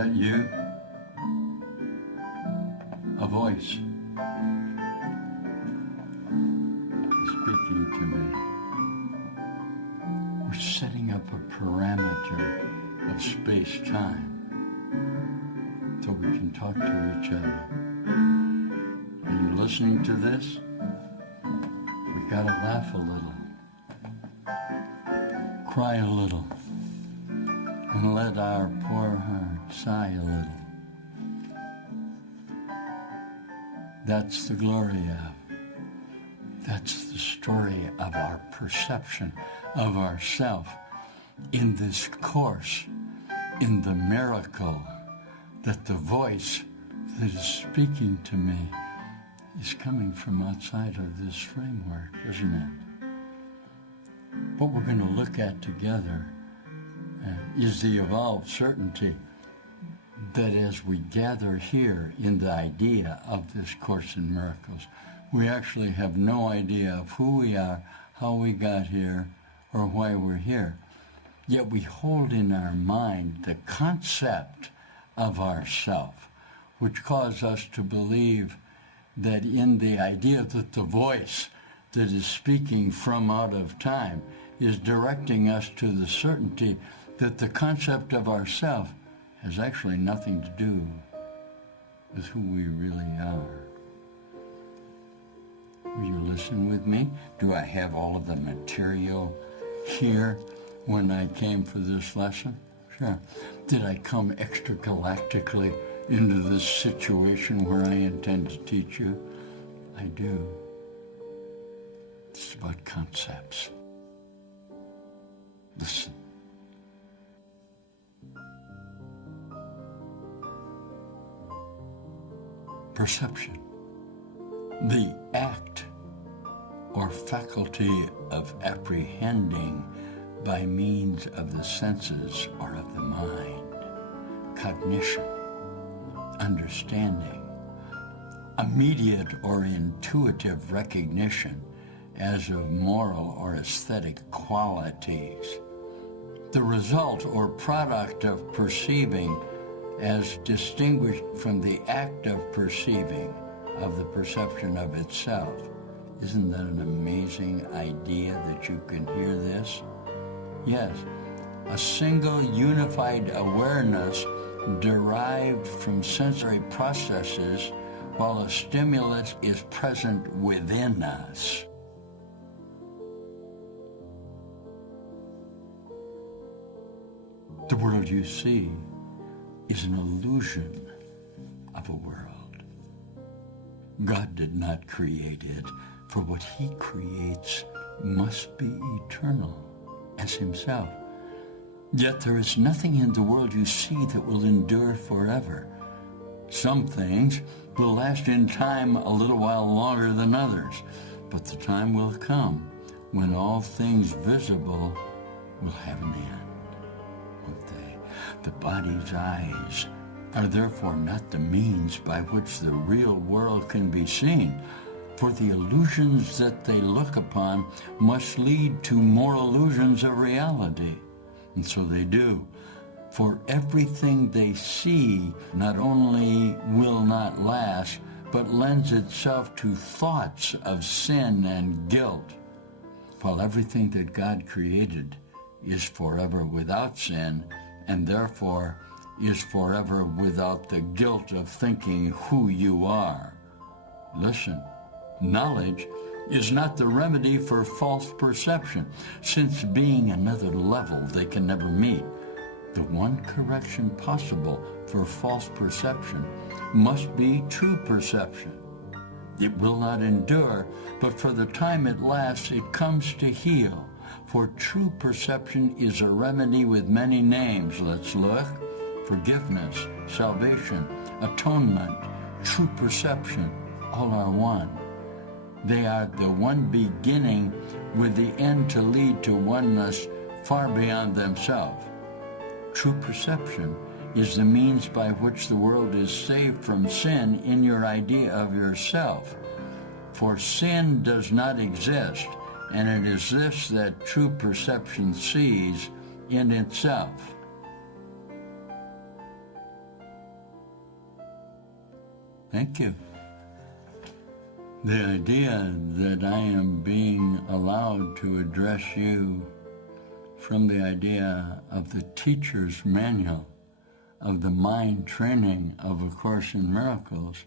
that you? A voice speaking to me. We're setting up a parameter of space-time so we can talk to each other. Are you listening to this? We gotta laugh a little, cry a little, and let our poor heart sigh a little. That's the glory of. That's the story of our perception of ourself in this course, in the miracle that the voice that is speaking to me is coming from outside of this framework, isn't it? What we're going to look at together is the evolved certainty that as we gather here in the idea of this Course in Miracles, we actually have no idea of who we are, how we got here, or why we're here. Yet we hold in our mind the concept of ourself, which causes us to believe that in the idea that the voice that is speaking from out of time is directing us to the certainty that the concept of ourself has actually nothing to do with who we really are. Will you listen with me? Do I have all of the material here when I came for this lesson? Sure. Did I come extragalactically into this situation where I intend to teach you? I do. It's about concepts. Listen. Perception, the act or faculty of apprehending by means of the senses or of the mind, cognition, understanding, immediate or intuitive recognition as of moral or aesthetic qualities, the result or product of perceiving as distinguished from the act of perceiving, of the perception of itself. Isn't that an amazing idea that you can hear this? Yes, a single unified awareness derived from sensory processes while a stimulus is present within us. The world you see is an illusion of a world. God did not create it, for what he creates must be eternal as himself. Yet there is nothing in the world you see that will endure forever. Some things will last in time a little while longer than others, but the time will come when all things visible will have an end, won't they? The body's eyes are therefore not the means by which the real world can be seen, for the illusions that they look upon must lead to more illusions of reality. And so they do. For everything they see not only will not last, but lends itself to thoughts of sin and guilt, while everything that God created is forever without sin, and therefore is forever without the guilt of thinking who you are. Listen, knowledge is not the remedy for false perception, since being another level they can never meet. The one correction possible for false perception must be true perception. It will not endure, but for the time it lasts, it comes to heal. For true perception is a remedy with many names. Let's look. Forgiveness, salvation, atonement, true perception, all are one. They are the one beginning with the end to lead to oneness far beyond themselves. True perception is the means by which the world is saved from sin in your idea of yourself. For sin does not exist, and it is this that true perception sees in itself. Thank you. The idea that I am being allowed to address you from the idea of the teacher's manual of the mind training of A Course in Miracles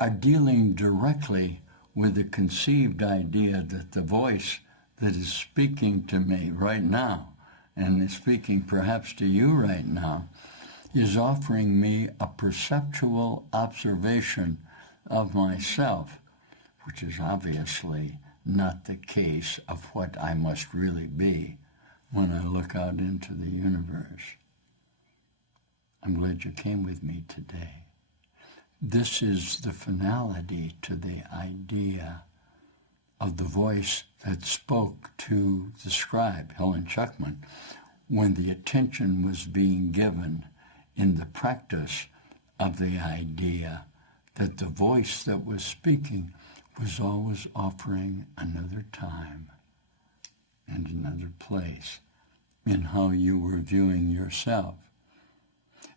are dealing directly with the conceived idea that the voice that is speaking to me right now, and is speaking perhaps to you right now, is offering me a perceptual observation of myself, which is obviously not the case of what I must really be when I look out into the universe. I'm glad you came with me today. This is the finality to the idea of the voice that spoke to the scribe, Helen Schuckman, when the attention was being given in the practice of the idea that the voice that was speaking was always offering another time and another place in how you were viewing yourself.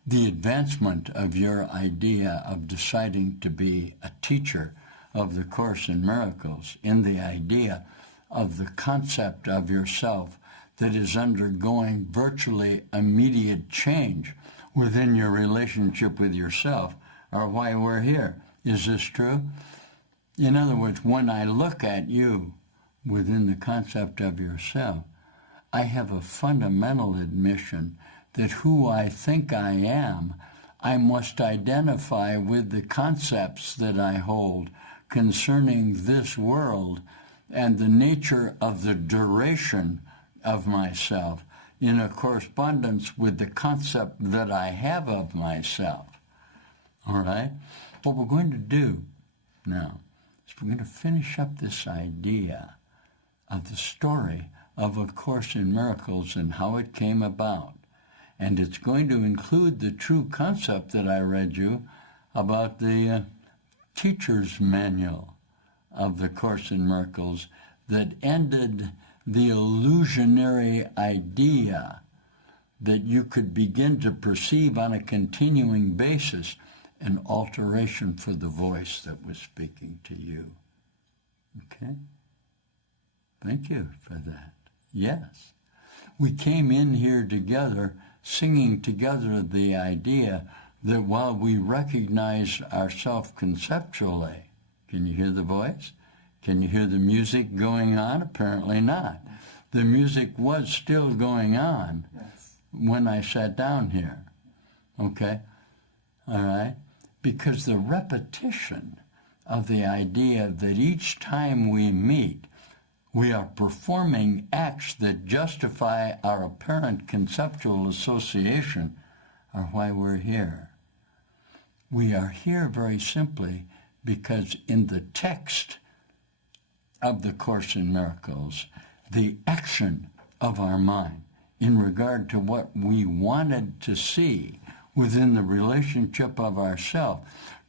The advancement of your idea of deciding to be a teacher of the Course in Miracles, in the idea of the concept of yourself that is undergoing virtually immediate change within your relationship with yourself, are why we're here. Is this true? In other words, when I look at you within the concept of yourself, I have a fundamental admission that who I think I am, I must identify with the concepts that I hold concerning this world and the nature of the duration of myself in a correspondence with the concept that I have of myself. All right? What we're going to do now is we're going to finish up this idea of the story of A Course in Miracles and how it came about. And it's going to include the true concept that I read you about the teacher's manual of the Course in Miracles that ended the illusionary idea that you could begin to perceive on a continuing basis an alteration for the voice that was speaking to you. Okay? Thank you for that. Yes. We came in here together, singing together the idea that while we recognize ourselves conceptually, can you hear the voice? Can you hear the music going on? Apparently not. The music was still going on when I sat down here. Okay? All right? Because the repetition of the idea that each time we meet, we are performing acts that justify our apparent conceptual association are why we're here. We are here very simply because in the text of the Course in Miracles, the action of our mind in regard to what we wanted to see within the relationship of ourself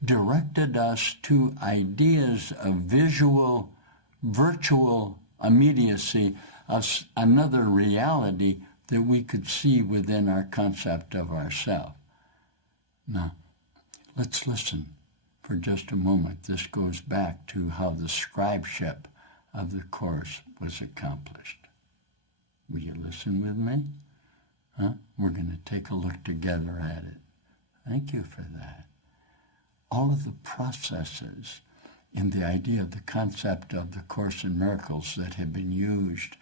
directed us to ideas of visual, virtual immediacy of another reality that we could see within our concept of ourself. Now, let's listen for just a moment. This goes back to how the scribeship of the Course was accomplished. Will you listen with me? We're going to take a look together at it. Thank you for that. All of the processes in the idea of the concept of the Course in Miracles that have been used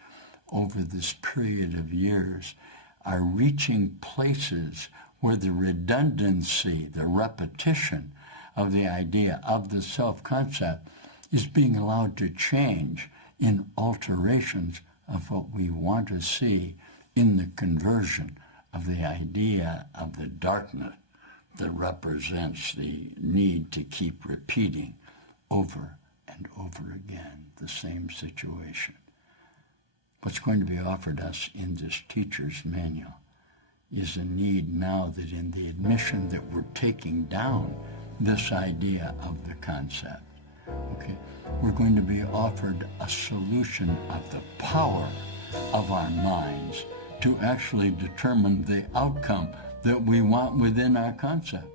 over this period of years are reaching places where the redundancy, the repetition of the idea of the self-concept is being allowed to change in alterations of what we want to see in the conversion of the idea of the darkness that represents the need to keep repeating over and over again the same situation. What's going to be offered us in this teacher's manual is a need now that in the admission that we're taking down this idea of the concept, okay, we're going to be offered a solution of the power of our minds to actually determine the outcome that we want within our concept.